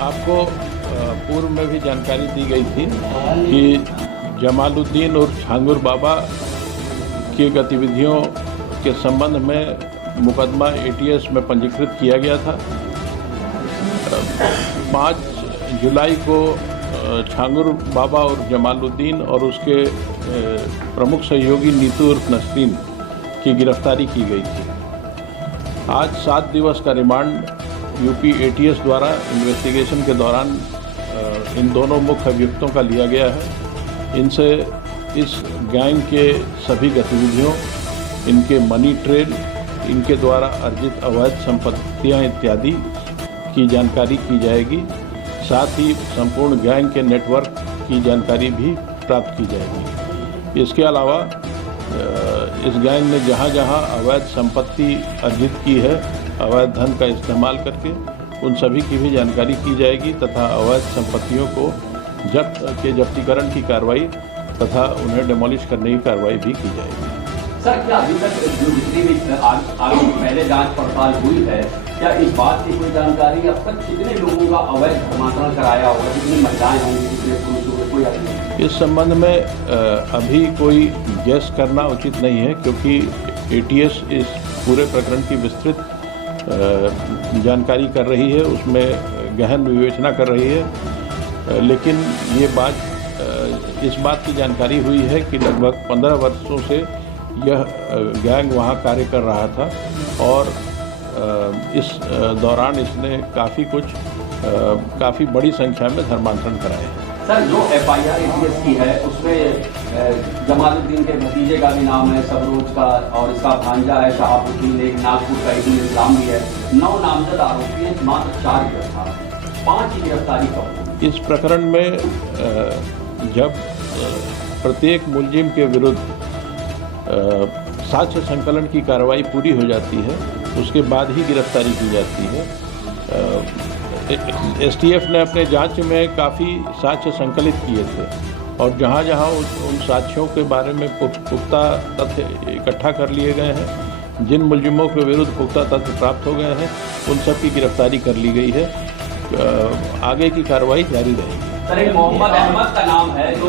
आपको पूर्व में भी जानकारी दी गई थी कि जमालुद्दीन और छांगुर बाबा की गतिविधियों के संबंध में मुकदमा एटीएस में पंजीकृत किया गया था। 5 जुलाई को छांगुर बाबा और जमालुद्दीन और उसके प्रमुख सहयोगी नीतू उर्फ नसरीन की गिरफ्तारी की गई थी। आज 7 दिवस का रिमांड यूपी एटीएस द्वारा इन्वेस्टिगेशन के दौरान इन दोनों मुख्य अभियुक्तों का लिया गया है। इनसे इस गैंग के सभी गतिविधियों, इनके मनी ट्रेल, इनके द्वारा अर्जित अवैध संपत्तियां इत्यादि की जानकारी की जाएगी। साथ ही संपूर्ण गैंग के नेटवर्क की जानकारी भी प्राप्त की जाएगी। इसके अलावा इस गैंग ने जहां जहां अवैध संपत्ति अर्जित की है, अवैध धन का इस्तेमाल करके, उन सभी की भी जानकारी की जाएगी तथा अवैध संपत्तियों को जब्तीकरण की कार्रवाई तथा उन्हें डिमोलिश करने की कार्रवाई भी की जाएगी। सर, क्या अभी तक जो जितनी भी आगे पहले जांच पड़ताल हुई है, क्या इस बात की कोई जानकारी अब तक कितने लोगों का अवैध धर्मांतरण कराया होगा, कितनी महिलाएं होंगी, कितने पुरुष होंगे, कोई आदमी? इस संबंध में अभी कोई गैस करना उचित नहीं है, क्योंकि एटीएस इस पूरे प्रकरण की विस्तृत जानकारी कर रही है, उसमें गहन विवेचना कर रही है। लेकिन ये इस बात की जानकारी हुई है कि लगभग 15 वर्षों से यह गैंग वहाँ कार्य कर रहा था और इस दौरान इसने काफ़ी बड़ी संख्या में धर्मांतरण कराए हैं। सर, जो एफआईआर एटीएस की है उसमें जमालुद्दीन के भतीजे का भी नाम है, सबरोज का, और इसका भांजा है शहाबुद्दीन, एक नागपुर का इस्लाम भी है। 9 नामजद आरोपी हैं, मात्र 4 गिरफ्तार, 5 की गिरफ्तारी कब? इस प्रकरण में जब प्रत्येक मुलजिम के विरुद्ध साक्ष्य संकलन की कार्रवाई पूरी हो जाती है, उसके बाद ही गिरफ्तारी की जाती है। एसटीएफ ने अपने जांच में काफ़ी साक्ष्य संकलित किए थे और जहां जहां उन साक्ष्यों के बारे में पुख्ता तथ्य इकट्ठा कर लिए गए हैं, जिन मुलजिमों के विरुद्ध पुख्ता तथ्य प्राप्त हो गए हैं, उन सब की गिरफ्तारी कर ली गई है। आगे की कार्रवाई जारी रहेगी। सर, एक मोहम्मद अहमद का नाम है जो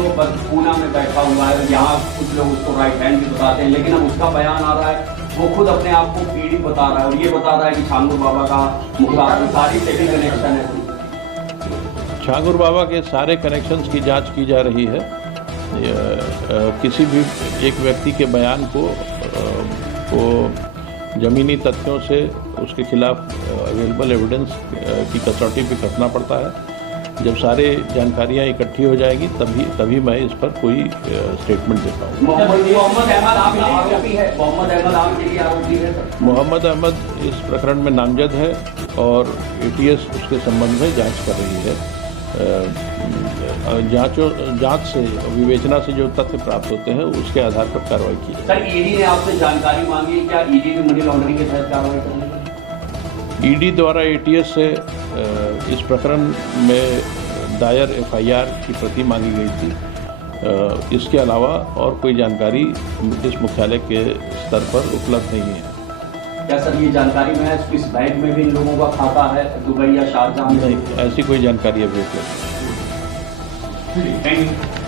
पूना में बैठा हुआ है, यहाँ कुछ लोग उसको राइट हैंड भी बताते हैं, लेकिन अब उसका बयान आ रहा है, वो खुद अपने आप को पीड़ित बता रहा है और ये बता रहा है कि छांगुर बाबा का मुख्तार सारी टेक्निक कनेक्शन है। छांगुर बाबा के सारे कनेक्शंस की जांच की जा रही है। किसी भी एक व्यक्ति के बयान को ज़मीनी तथ्यों से उसके खिलाफ अवेलेबल एविडेंस की कसौटी पे कसना पड़ता है। जब सारे जानकारियां इकट्ठी हो जाएगी तभी मैं इस पर कोई स्टेटमेंट दे पाऊँगा। मोहम्मद अहमद इस प्रकरण में नामजद है और एटीएस उसके संबंध में जांच कर रही है। जांच से, विवेचना से जो तथ्य प्राप्त होते हैं उसके आधार पर कार्रवाई की। सर, ईडी ने आपसे जानकारी मांगी, क्या ईडी ने मनी लॉन्ड्रिंग के तहत कार्रवाई करनी है? ईडी द्वारा एटीएस से इस प्रकरण में दायर एफआईआर की प्रति मांगी गई थी। इसके अलावा और कोई जानकारी इस मुख्यालय के स्तर पर उपलब्ध नहीं है। क्या सर ये जानकारी में है किस बैंक में भी इन लोगों का खाता है, दुबई या शारजाह में? नहीं, ऐसी कोई जानकारी अभी उपलब्ध नहीं। Thank you.